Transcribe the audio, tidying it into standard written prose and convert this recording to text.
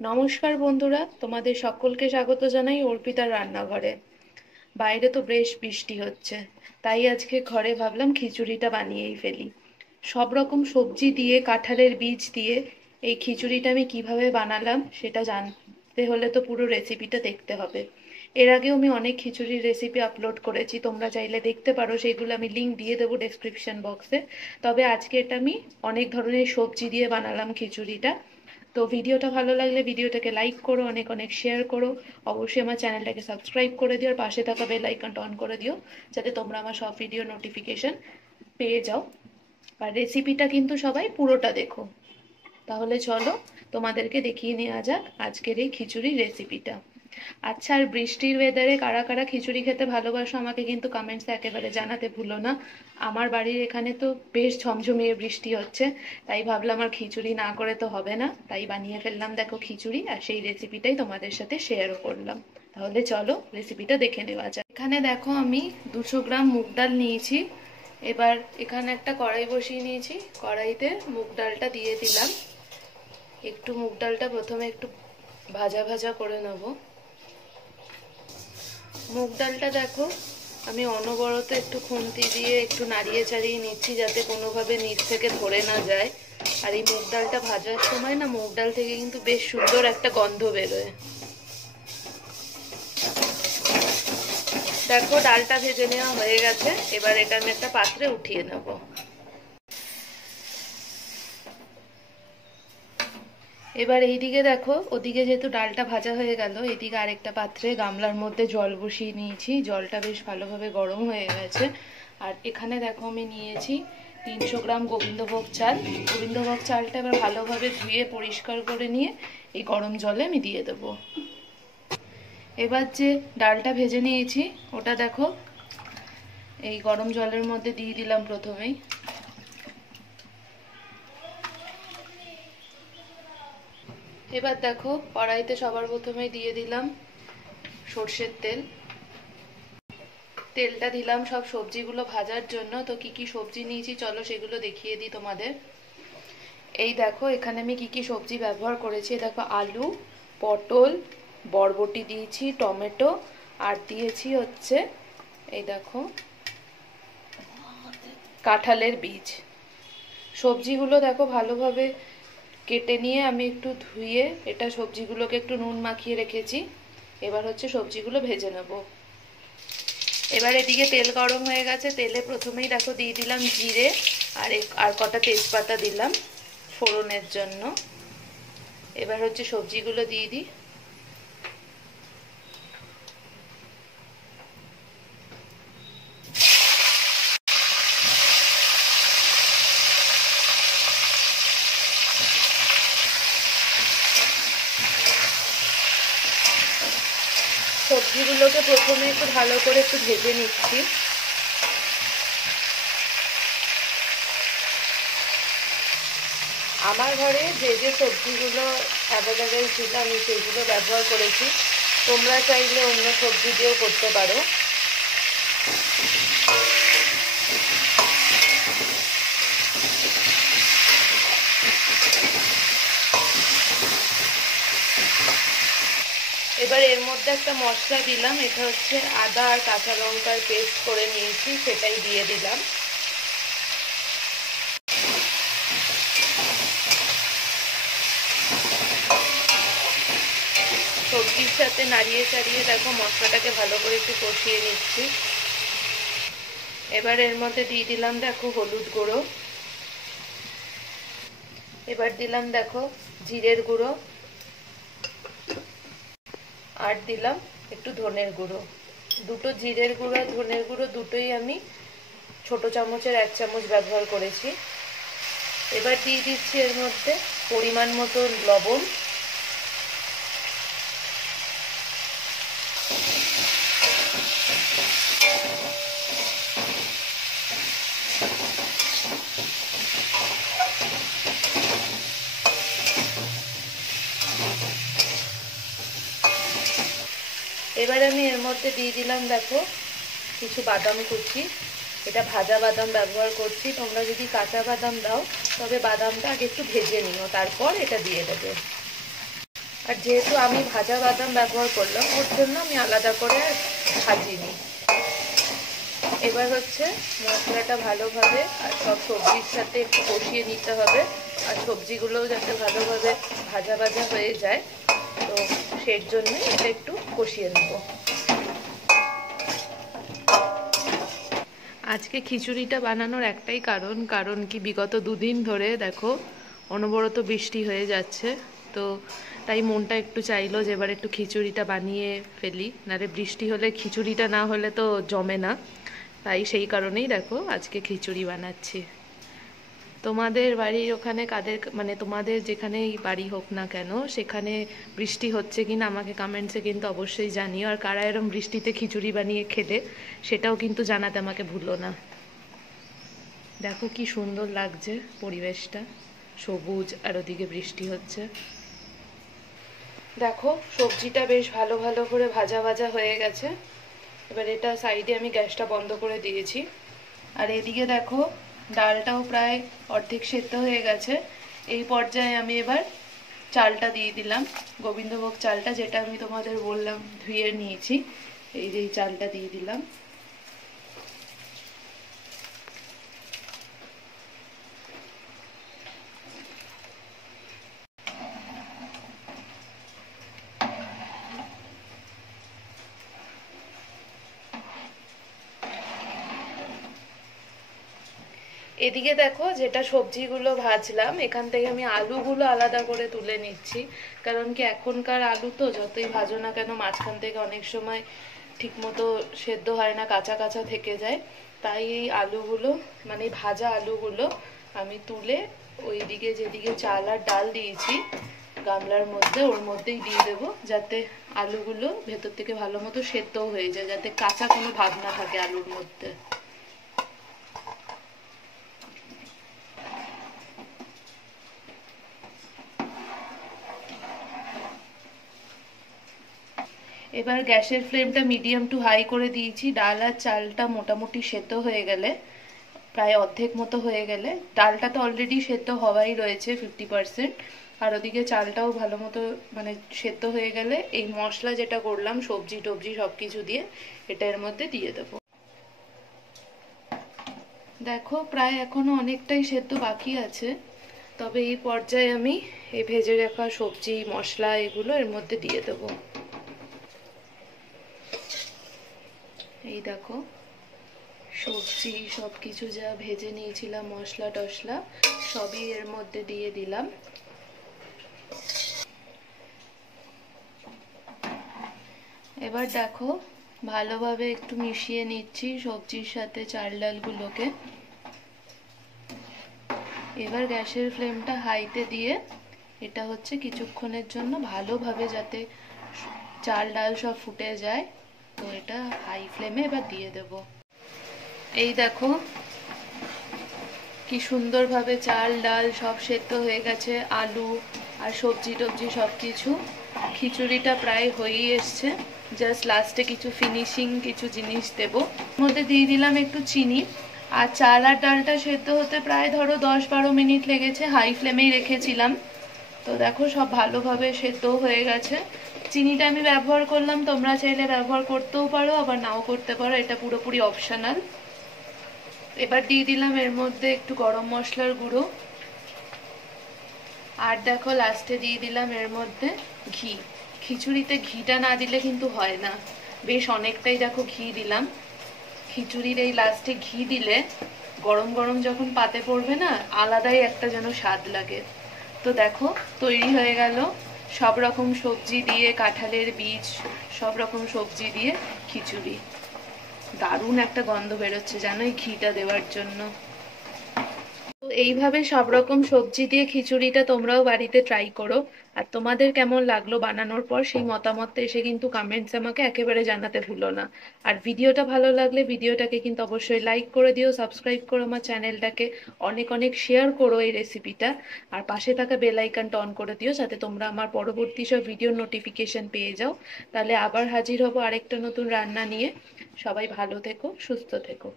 নমস্কার বন্ধুরা, তোমাদের সকলকে স্বাগত জানাই অর্পিতার রান্নাঘরে। বাইরে তো বেশ বৃষ্টি হচ্ছে, তাই আজকে ঘরে ভাবলাম খিচুড়িটা বানিয়েই ফেলি। সব রকম সবজি দিয়ে, কাঁঠালের বীজ দিয়ে এই খিচুড়িটা আমি কিভাবে বানালাম সেটা জানতে হলে তো পুরো রেসিপিটা দেখতে হবে। এর আগেও আমি অনেক খিচুড়ির রেসিপি আপলোড করেছি, তোমরা চাইলে দেখতে পারো, সেইগুলো আমি লিংক দিয়ে দেবো ডেসক্রিপশন বক্সে। তবে আজকে এটা আমি অনেক ধরনের সবজি দিয়ে বানালাম খিচুড়িটা। তো ভিডিওটা ভালো লাগলে ভিডিওটাকে লাইক করো, অনেক অনেক শেয়ার করো। অবশ্যই আমার চ্যানেলটাকে সাবস্ক্রাইব করে দিও, আর পাশে থাকা বেল আইকনটা অন করে দিও, যাতে তোমরা আমার সব ভিডিও নোটিফিকেশন পেয়ে যাও। আর রেসিপিটা কিন্তু সবাই পুরোটা দেখো। তাহলে চলো তোমাদেরকে দেখিয়ে নেওয়া যাক আজকের এই খিচুড়ির রেসিপিটা। আচ্ছা, আর বৃষ্টির ওয়েদারে কারা কারা খিচুড়ি খেতে ভালোবাসো আমাকে কিন্তু কমেন্টসে একেবারে জানাতে ভুলো না। আমার বাড়ির এখানে তো বেশ ঝমঝমিয়ে বৃষ্টি হচ্ছে, তাই ভাবলাম আর খিচুড়ি না করে তো হবে না, তাই বানিয়ে ফেললাম দেখো খিচুড়ি, আর সেই রেসিপিটাই তোমাদের সাথে শেয়ারও করলাম। তাহলে চলো রেসিপিটা দেখে নেওয়া যাক। এখানে দেখো আমি 200 গ্রাম মুগ ডাল নিয়েছি। এবার এখানে একটা কড়াই বসিয়ে নিয়েছি, কড়াইতে মুগ ডালটা দিয়ে দিলাম। একটু মুগ ডালটা প্রথমে একটু ভাজা ভাজা করে নেব। মুগ ডালটা দেখো আমি অনবরত একটু খুন্তি দিয়ে একটু নাড়িয়ে চাড়িয়ে নিচ্ছি, যাতে কোনোভাবে নিচ থেকে ধরে না যায়। আর এই মুগ ডালটা ভাজার সময় না, মুগ ডাল থেকে কিন্তু বেশ সুন্দর একটা গন্ধ বেরোয়। দেখো ডালটা ভেজে নেওয়া হয়ে গেছে, এবার এটা আমি একটা পাত্রে উঠিয়ে নেব। এবার এইদিকে দেখো, ওদিকে যেহেতু ডালটা ভাজা হয়ে গেল, এদিকে আরেকটা পাত্রে গামলার মধ্যে জল বসিয়ে নিয়েছি। জলটা বেশ ভালোভাবে গরম হয়ে গেছে। আর এখানে দেখো আমি নিয়েছি 300 গ্রাম গোবিন্দভোগ চাল। গোবিন্দভোগ চালটা এবার ভালোভাবে ধুয়ে পরিষ্কার করে নিয়ে এই গরম জলে আমি দিয়ে দেবো। এবার যে ডালটা ভেজে নিয়েছি ওটা দেখো এই গরম জলের মধ্যে দিয়ে দিলাম প্রথমেই। এবার দেখো কড়াইতে সবার প্রথমে দিয়ে দিলাম সর্ষের তেল। তেলটা দিলাম সব সবজিগুলো ভাজার জন্য। তো কি কি সবজি নিয়েছি চলো সেগুলো দেখিয়ে দিই তোমাদের। এই দেখো এখানে আমি কি কি সবজি ব্যবহার করেছি। দেখো আলু, পটল, বরবটি দিয়েছি, টমেটো, আর দিয়েছি হচ্ছে এই দেখো কাঁঠালের বীজ। সবজিগুলো দেখো ভালোভাবে কেটে নিয়ে আমি একটু ধুয়ে এটা সবজিগুলোকে একটু নুন মাখিয়ে রেখেছি। এবার হচ্ছে সবজিগুলো ভেজে নেব। এবার এদিকে তেল গরম হয়ে গেছে, তেলে প্রথমেই দেখো দিয়ে দিলাম জিরে, আর কটা তেজপাতা দিলাম ফোড়নের জন্য। এবার হচ্ছে সবজিগুলো দিয়ে দিই। সবজিগুলোকে প্রথমে একটু ভালো করে একটু ভেজে নিচ্ছি। আমার ঘরে যে যে সবজিগুলো অ্যাভেলেবেল ছিল আমি সেইগুলো ব্যবহার করেছি, তোমরা চাইলে অন্য সবজি দিয়েও করতে পারো। এবার এর মধ্যে একটা মশলা দিলাম, এটা হচ্ছে আদা আর কাঁচা লঙ্কার পেস্ট করে নিয়েছি, সেটাই দিয়ে দিলাম। সবজির সাথে নাড়িয়ে চাড়িয়ে দেখো মশলাটাকে ভালো করে একটু কষিয়ে নিচ্ছি। এবার এর মধ্যে দিয়ে দিলাম দেখো হলুদ গুঁড়ো। এবার দিলাম দেখো জিরের গুঁড়ো, আর দিলাম একটু ধনের গুঁড়ো। দুটো জিরের গুঁড়ো ধনের গুঁড়ো দুটোই আমি ছোট চামচের 1 চামচ ব্যবহার করেছি। এবার দিয়ে দিচ্ছি এর মধ্যে পরিমাণ মতো লবণ। এবার আমি এর মধ্যে দিয়ে দিলাম দেখো কিছু বাদাম কুচি। এটা ভাজা বাদাম ব্যবহার করছি, তোমরা যদি কাঁচা বাদাম দাও তবে বাদামটা আগে একটু ভেজে নিও, তারপর এটা দিয়ে দেবে। আর যেহেতু আমি ভাজা বাদাম ব্যবহার করলাম, ওর জন্য আমি আলাদা করে ভাজিনি। এবার হচ্ছে মশলাটা ভালোভাবে আর সব সবজির সাথে একটু কষিয়ে নিতে হবে, আর সবজিগুলোও যাতে ভালোভাবে ভাজা ভাজা হয়ে যায়, তো সেই জন্যই এটা একটু কষিয়ে নেব। আজকে খিচুড়িটা বানানোর একটাই কারণ কি বিগত দুদিন ধরে দেখো অনবরত বৃষ্টি হয়ে যাচ্ছে, তো তাই মনটা একটু চাইলো যে এবার একটু খিচুড়িটা বানিয়ে ফেলি, নারে বৃষ্টি হলে খিচুড়িটা না হলে তো জমে না, তাই সেই কারণেই দেখো আজকে খিচুড়ি বানাচ্ছি। তোমাদের বাড়ির ওখানে কাদের মানে তোমাদের যেখানেই বাড়ি হোক না কেন সেখানে বৃষ্টি হচ্ছে কিনা আমাকে কমেন্টসে কিন্তু অবশ্যই জানিও, আর কারা এরম বৃষ্টিতে খিচুড়ি বানিয়ে খেলে সেটাও কিন্তু জানাতে আমাকে ভুলো না। দেখো কি সুন্দর লাগছে পরিবেশটা, সবুজ, আর ওদিকে বৃষ্টি হচ্ছে। দেখো সবজিটা বেশ ভালো ভালো করে ভাজা ভাজা হয়ে গেছে। এবার এটা সাইডে আমি গ্যাসটা বন্ধ করে দিয়েছি। আর এদিকে দেখো ডালটাও প্রায় অর্ধেক সেদ্ধ হয়ে গেছে। এই পর্যায়ে আমি এবার চালটা দিয়ে দিলাম, গোবিন্দভোগ চালটা, যেটা আমি তোমাদের বললাম ধুয়ে নিয়েছি। এই যে চালটা দিয়ে দিলাম। এদিকে দেখো যেটা সবজিগুলো ভাজলাম, এখান থেকে আমি আলুগুলো আলাদা করে তুলে নিচ্ছি, কারণ কি এখনকার আলু তো যতই ভাজো না কেন মাঝখান থেকে অনেক সময় ঠিকমতো সেদ্ধ হয় না, কাঁচা কাঁচা থেকে যায়। তাই এই আলুগুলো মানে ভাজা আলুগুলো আমি তুলে ওইদিকে যেদিকে চাল আর ডাল দিয়েছি গামলার মধ্যে, ওর মধ্যেই দিয়ে দেবো, যাতে আলুগুলো ভেতর থেকে ভালো মতো সেদ্ধও হয়ে যায়, যাতে কাঁচা কোনো ভাব না থাকে আলুর মধ্যে। এবার গ্যাসের ফ্লেমটা মিডিয়াম টু হাই করে দিয়েছি। ডাল আর চালটা মোটামুটি সেদ্ধ হয়ে গেলে, প্রায় অর্ধেক মতো হয়ে গেলে, ডালটা তো অলরেডি সেদ্ধ হওয়াই রয়েছে 50%, আর ওদিকে চালটাও ভালো মতো মানে সেদ্ধ হয়ে গেলে এই মশলা যেটা করলাম সবজি টবজি সব কিছু দিয়ে এটা এর মধ্যে দিয়ে দেবো। দেখো প্রায় এখনো অনেকটাই সেদ্ধ বাকি আছে, তবে এই পর্যায়ে আমি এই ভেজে রাখা সবজি মশলা এগুলো এর মধ্যে দিয়ে দেবো। এই দেখো সবজি সবকিছু যা ভেজে নিয়েছিলাম মশলা টশলা সবই এর মধ্যে দিয়ে দিলাম। এবার দেখো ভালোভাবে একটু মিশিয়ে নিচ্ছি সবজির সাথে চাল ডালগুলোকে। এবার গ্যাসের ফ্লেমটা হাইতে দিয়ে এটা হচ্ছে কিছুক্ষণের জন্য ভালোভাবে যাতে চাল ডাল সব ফুটে যায়, তো এটা হাই ফ্লেমে এবার দিয়ে দেব। এই দেখো কি সুন্দরভাবে চাল ডাল সব সেদ্ধ হয়ে গেছে, আলু আর সবজি টবজি সব কিছু। খিচুড়িটা প্রায় হয়েই এসছে, জাস্ট লাস্টে কিছু ফিনিশিং কিছু জিনিস দেব। মধ্যে দিয়ে দিলাম একটু চিনি, আর চাল আর ডালটা সেদ্ধ হতে প্রায় ধরো 10-12 মিনিট লেগেছে, হাই ফ্লেমেই রেখেছিলাম। তো দেখো সব ভালোভাবে সেদ্ধ হয়ে গেছে। চিনিটা আমি ব্যবহার করলাম, তোমরা চাইলে ব্যবহার করতেও পারো আবার নাও করতে পারো, এটা পুরোপুরি অপশনাল। এবার দিয়ে দিলাম এর মধ্যে একটু গরম মশলার গুঁড়ো, আর দেখো লাস্টে দিয়ে দিলাম এর মধ্যে ঘি। খিচুড়িতে ঘিটা না দিলে কিন্তু হয় না, বেশ অনেকটাই দেখো ঘি দিলাম। খিচুড়ির এই লাস্টে ঘি দিলে গরম গরম যখন পাতে পড়বে না, আলাদাই একটা যেন স্বাদ লাগে। তো দেখো তৈরি হয়ে গেল সব রকম সবজি দিয়ে, কাঁঠালের বীজ সব রকম সবজি দিয়ে খিচুড়ি। দারুণ একটা গন্ধ বেরোচ্ছে জানো এই ঘিটা দেওয়ার জন্য। তো এইভাবে সব রকম সবজি দিয়ে খিচুড়িটা তোমরাও বাড়িতে ট্রাই করো, আর তোমাদের কেমন লাগলো বানানোর পর সেই মতামতটা এসে কিন্তু কমেন্টস আমাকে একেবারে জানাতে ভুলো না। আর ভিডিওটা ভালো লাগলে ভিডিওটাকে কিন্তু অবশ্যই লাইক করে দিও, সাবস্ক্রাইব করো আমার চ্যানেলটাকে, অনেক অনেক শেয়ার করো এই রেসিপিটা, আর পাশে থাকা বেল আইকনটা অন করে দিও যাতে তোমরা আমার পরবর্তী সব ভিডিওর নোটিফিকেশন পেয়ে যাও। তাহলে আবার হাজির হব আরেকটা নতুন রান্না নিয়ে। সবাই ভালো থেকো, সুস্থ থেকো।